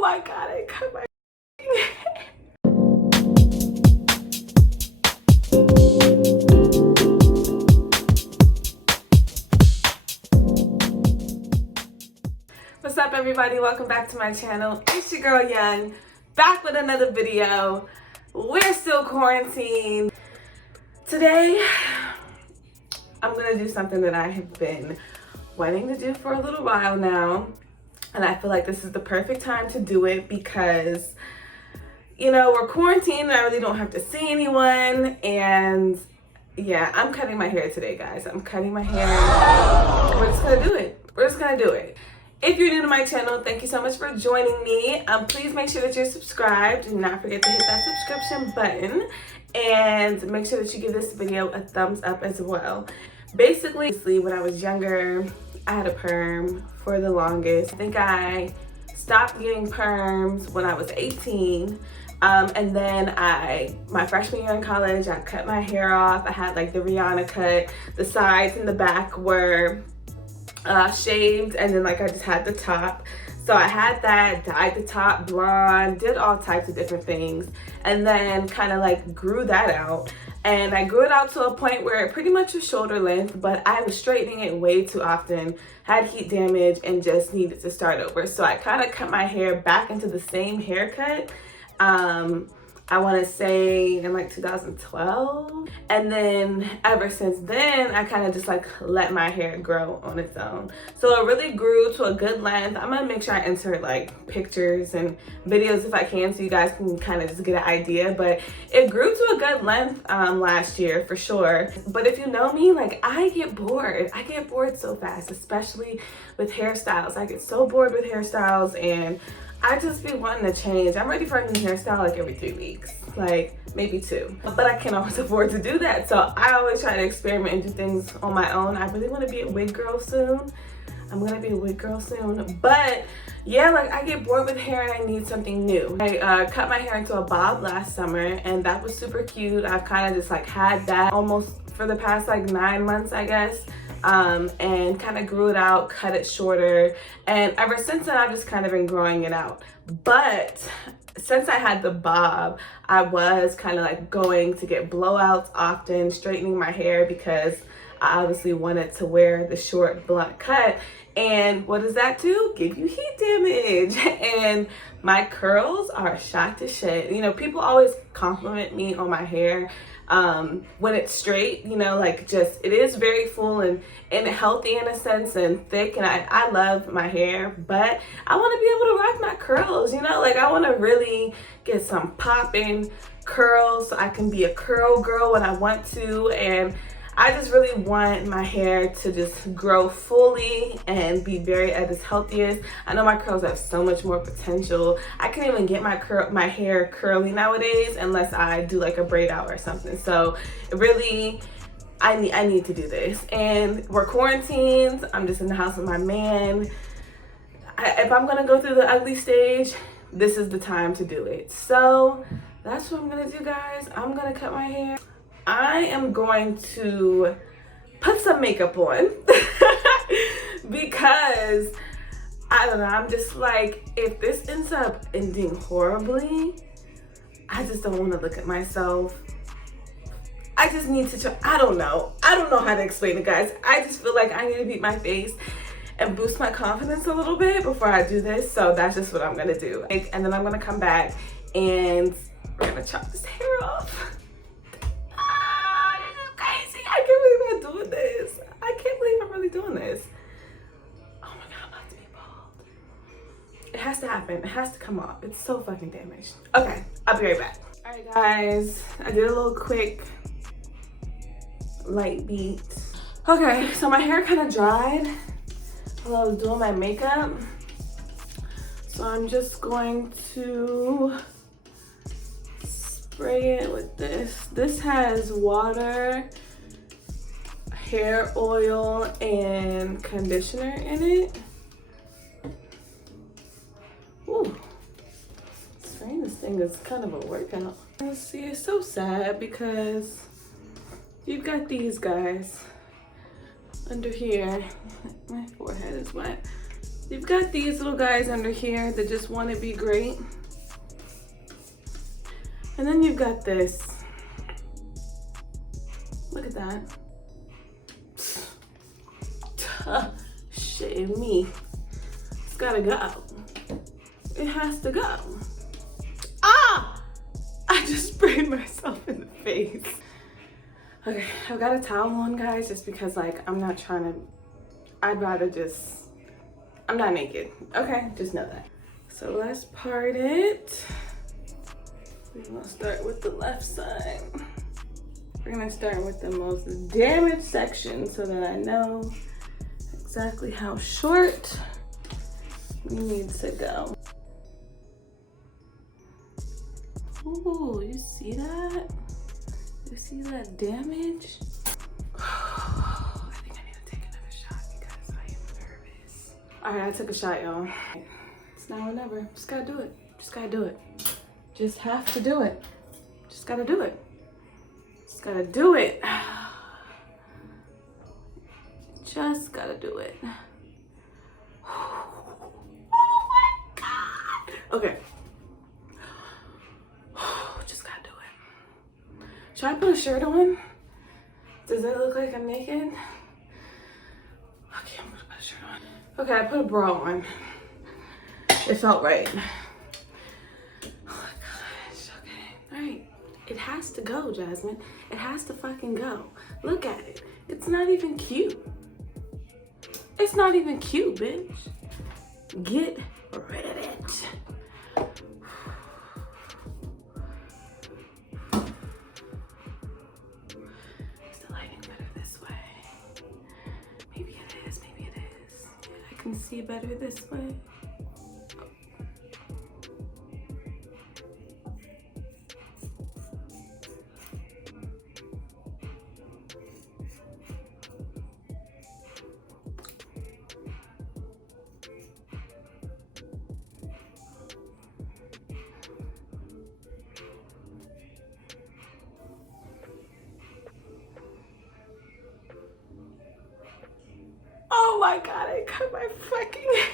Oh my god, I cut my What's up, everybody? Welcome back to my channel. It's your girl Young, back with another video. We're still quarantined. Today, I'm gonna do something that I have been wanting to do for a little while now. And I feel like this is the perfect time to do it because, you know, we're quarantined and I really don't have to see anyone. And yeah, I'm cutting my hair today, guys. I'm cutting my hair. We're just gonna do it. We're just gonna do it. If you're new to my channel, thank you so much for joining me. Please make sure that you're subscribed. Do not forget to hit that subscription button. And make sure that you give this video a thumbs up as well. Basically, when I was younger, I had a perm for the longest. I think I stopped getting perms when I was 18. And then my freshman year in college, I cut my hair off. I had like the Rihanna cut. The sides and the back were shaved, and then like I just had the top. So I had that, dyed the top blonde, did all types of different things, and then kind of like grew that out. And I grew it out to a point where it pretty much was shoulder length, but I was straightening it way too often, had heat damage, and just needed to start over. So I kind of cut my hair back into the same haircut. I want to say in like 2012, and then ever since then I kind of just like let my hair grow on its own. So it really grew to a good length. I'm gonna make sure I insert like pictures and videos if I can, so you guys can kind of just get an idea, but it grew to a good length last year for sure. But if you know me, like I get bored so fast, especially with hairstyles. I get so bored with hairstyles, and I just be wanting to change. I'm ready for a new hairstyle like every 3 weeks, like maybe 2. But I can't always afford to do that. So I always try to experiment and do things on my own. I really want to be a wig girl soon. I'm gonna be a wig girl soon. But yeah, like I get bored with hair and I need something new. I cut my hair into a bob last summer, and that was super cute. I've kind of just like had that almost for the past like 9 months, I guess. And kind of grew it out, cut it shorter, and ever since then I've just kind of been growing it out. But since I had the bob, I was kind of like going to get blowouts often, straightening my hair, because I obviously wanted to wear the short blunt cut. And what does that do? Give you heat damage. And my curls are shot to shit. You know, people always compliment me on my hair when it's straight, you know, like just it is very full and healthy in a sense, and thick, and I love my hair, but I want to be able to rock my curls, you know, like I want to really get some popping curls so I can be a curl girl when I want to. And I just really want my hair to just grow fully and be very at its healthiest. I know my curls have so much more potential. I can't even get my hair curly nowadays unless I do like a braid out or something. So really, I need to do this. And we're quarantined. I'm just in the house with my man. If I'm gonna go through the ugly stage, this is the time to do it. So that's what I'm gonna do, guys. I'm gonna cut my hair. I am going to put some makeup on because I don't know, I'm just like, if this ends up ending horribly, I just don't want to look at myself. I just need to try. I don't know how to explain it, guys. I just feel like I need to beat my face and boost my confidence a little bit before I do this. So that's just what I'm gonna do. And then I'm gonna come back and we're gonna chop this hair off. I can't believe I'm doing this. I can't believe I'm really doing this. Oh my god, I'm about to be bald. It has to happen. It has to come off. It's so fucking damaged. Okay, I'll be right back. All right, guys. I did a little quick light beat. Okay, so my hair kind of dried while I was doing my makeup. So I'm just going to spray it with this. This has water, hair oil, and conditioner in it. Ooh, spraying this thing is kind of a workout. See, it's so sad because you've got these guys under here. My forehead is wet. You've got these little guys under here that just want to be great. And then you've got this. Look at that. Shit, me. It's gotta go. It has to go. Ah! I just sprayed myself in the face. Okay, I've got a towel on, guys, just because, like, I'm not trying to, I'd rather just, I'm not naked. Okay, just know that. So let's part it. We're gonna start with the left side. We're gonna start with the most damaged section so that I know exactly how short we need to go. Ooh, you see that? You see that damage? I think I need to take another shot because I am nervous. All right, I took a shot, y'all. It's now or never. Just gotta do it. Just gotta do it. Just have to do it. Just gotta do it. Just gotta do it. Just gotta do it. Oh my God. Okay. Just gotta do it. Should I put a shirt on? Does it look like I'm naked? Okay, I'm gonna put a shirt on. Okay, I put a bra on. It felt right. Right. It has to go, Jasmine. It has to fucking go. Look at it. It's not even cute. It's not even cute, bitch. Get rid of it. Is the lighting better this way? Maybe it is, maybe it is. I can see better this way. Oh my God, I cut my fucking hair.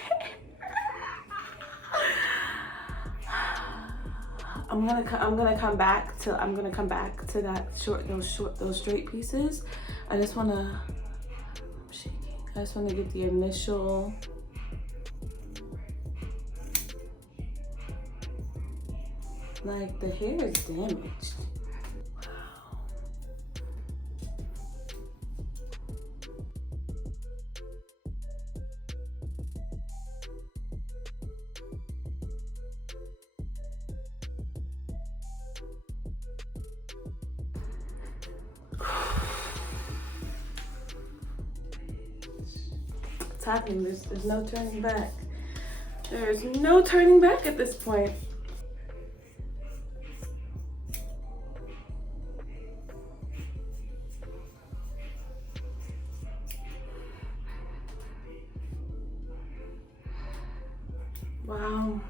I'm gonna come back to that those straight pieces. I just wanna, I'm shaking. I just wanna get the initial. Like, the hair is damaged. It's happening. There's no turning back. There's no turning back at this point. Wow.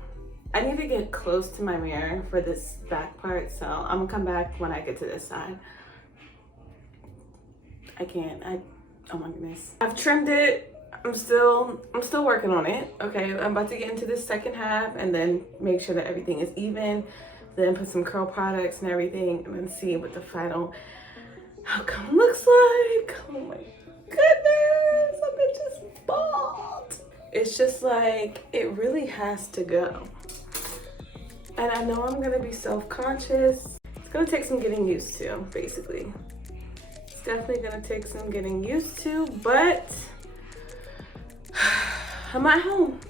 I need to get close to my mirror for this back part, so I'm gonna come back when I get to this side. I can't. Oh my goodness. I've trimmed it. I'm still working on it. Okay, I'm about to get into this second half and then make sure that everything is even. Then put some curl products and everything and then see what the final outcome looks like. Oh my goodness, I'm just bald. It's just like, it really has to go. And I know I'm gonna be self-conscious. It's gonna take some getting used to, basically. It's definitely gonna take some getting used to, but I'm at home.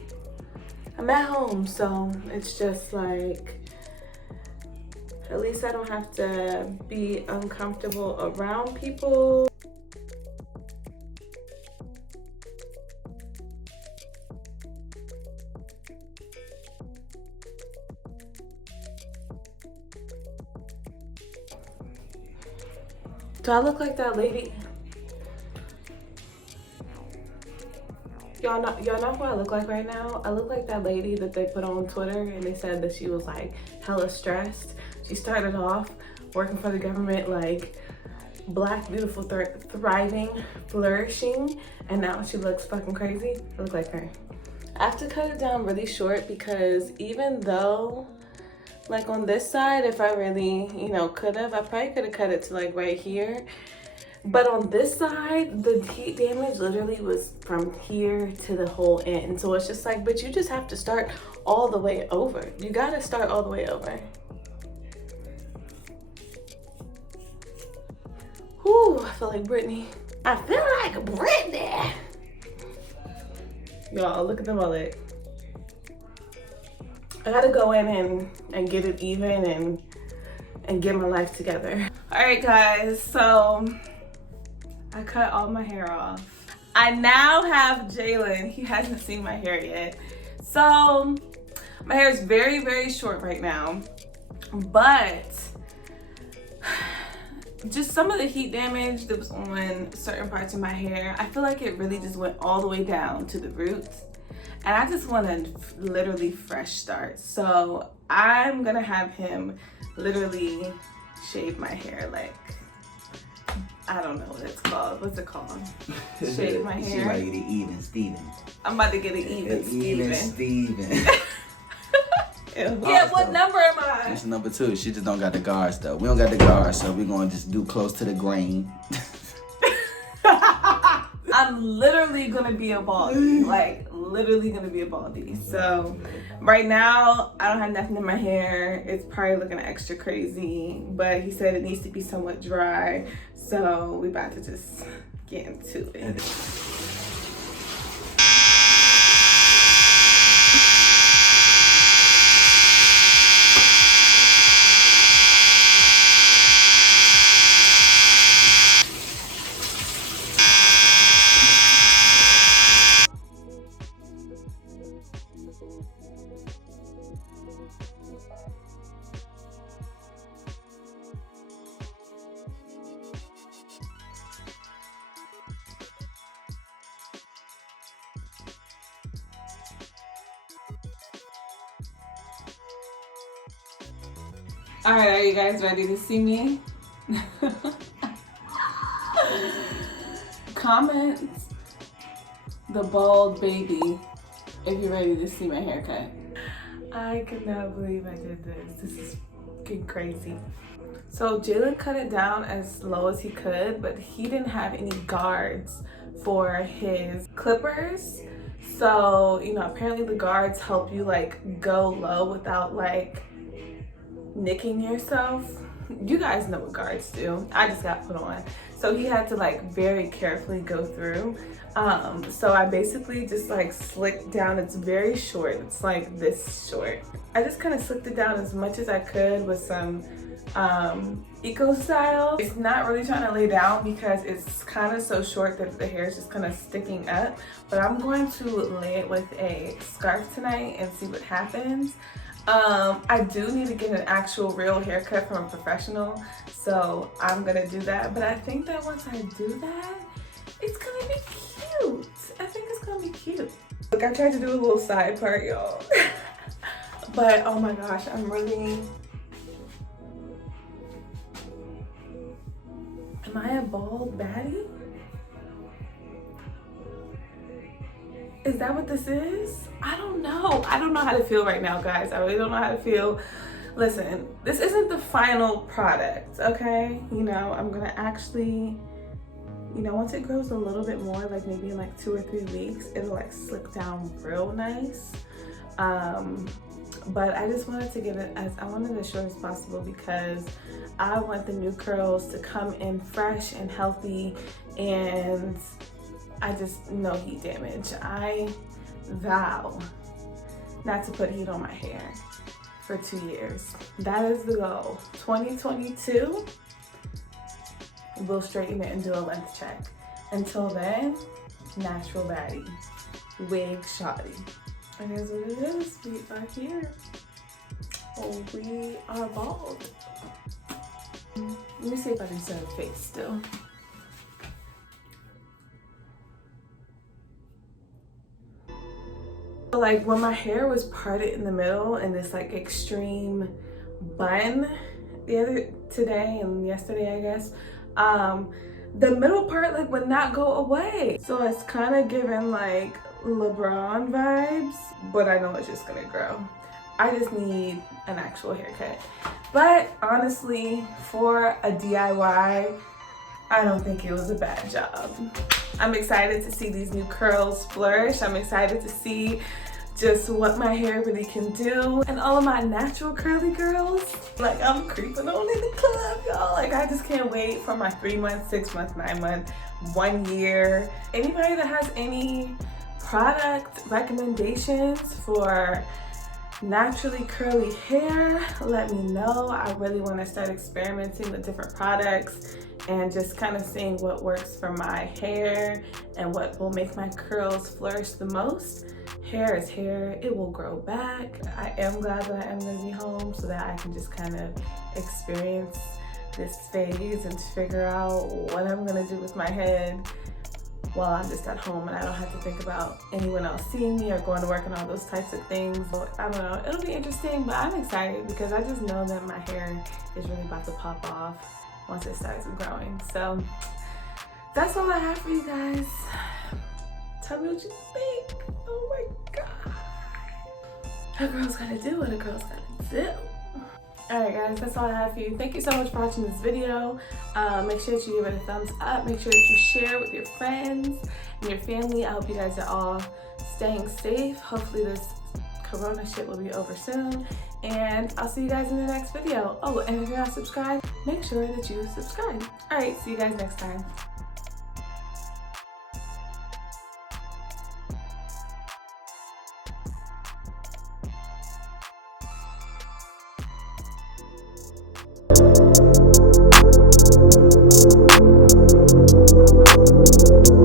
I'm at home, so it's just like, at least I don't have to be uncomfortable around people. Do I look like that lady? Y'all know who I look like right now? I look like that lady that they put on Twitter and they said that she was like hella stressed. She started off working for the government, like black, beautiful, thriving, flourishing, and now she looks fucking crazy. I look like her. I have to cut it down really short because even though, like on this side, if I really, you know, I probably could have cut it to like right here. But on this side, the heat damage literally was from here to the whole end. So it's just like, but you just have to start all the way over. You gotta start all the way over. Whew, I feel like Britney. I feel like Britney. Y'all, look at the mullet. I gotta go in and get it even and get my life together. All right, guys, so I cut all my hair off. I now have Jalen. He hasn't seen my hair yet. So my hair is very, very short right now, but just some of the heat damage that was on certain parts of my hair, I feel like it really just went all the way down to the roots. And I just want a literally fresh start. So I'm gonna have him literally shave my hair, like, I don't know what it's called. What's it called? Shave my hair. She about to get it even, Steven. I'm about to get it even, Steven. Steven. Yeah, what number am I? It's number 2. She just don't got the guards though. We don't got the guards, so we're gonna just do close to the grain. I'm literally gonna be a baldy, like literally gonna be a baldy. So right now I don't have nothing in my hair. It's probably looking extra crazy, but he said it needs to be somewhat dry. So we about to just get into it. All right, are you guys ready to see me? Comment the bald baby if you're ready to see my haircut. I cannot believe I did this. This is fucking crazy. So Jalen cut it down as low as he could, but he didn't have any guards for his clippers. So, you know, apparently the guards help you like go low without like nicking yourself. You guys know what guards do. I just got put on. So he had to like very carefully go through. So I basically just like slicked down. It's very short. It's like this short. I just kind of slicked it down as much as I could with some eco style. It's not really trying to lay down because it's kind of so short that the hair is just kind of sticking up. But I'm going to lay it with a scarf tonight and see what happens. I do need to get an actual real haircut from a professional, so I'm gonna do that. But I think that once I do that, it's gonna be cute. I think it's gonna be cute. Look, I tried to do a little side part, y'all. But oh my gosh, I'm really... Am I a bald baddie? Is that what this is? I don't know. I don't know how to feel right now, guys. I really don't know how to feel. Listen, this isn't the final product, okay? You know, I'm gonna actually, you know, once it grows a little bit more, like maybe in like 2 or 3 weeks, it'll like slick down real nice. But I just wanted to get it I wanted it as short as possible because I want the new curls to come in fresh and healthy, and I just know heat damage. I vow not to put heat on my hair for 2 years. That is the goal. 2022, we'll straighten it and do a length check. Until then, natural baddie, wig shoddy. And here's what it is. We are here. Oh, we are bald. Let me see if I can show the face still. Like when my hair was parted in the middle in this like extreme bun today and yesterday, I guess, the middle part like would not go away. So it's kind of giving like LeBron vibes, but I know it's just gonna grow. I just need an actual haircut. But honestly, for a DIY, I don't think it was a bad job. I'm excited to see these new curls flourish. I'm excited to see just what my hair really can do. And all of my natural curly girls, like I'm creeping on in the club, y'all. Like I just can't wait for my 3 month, 6 month, 9 month, 1 year. Anybody that has any product recommendations for naturally curly hair, let me know. I really want to start experimenting with different products and just kind of seeing what works for my hair and what will make my curls flourish the most. Hair is hair, it will grow back. I am glad that I am going to be home so that I can just kind of experience this phase and figure out what I'm going to do with my head while I'm just at home and I don't have to think about anyone else seeing me or going to work and all those types of things. So, I don't know, it'll be interesting, but I'm excited because I just know that my hair is really about to pop off once it starts growing. So that's all I have for you guys. Tell me what you think. Oh my God. A girl's gotta do what a girl's gotta do. Alright guys, that's all I have for you. Thank you so much for watching this video. Make sure that you give it a thumbs up. Make sure that you share with your friends and your family. I hope you guys are all staying safe. Hopefully this corona shit will be over soon. And I'll see you guys in the next video. Oh, and if you're not subscribed, make sure that you subscribe. Alright, see you guys next time. You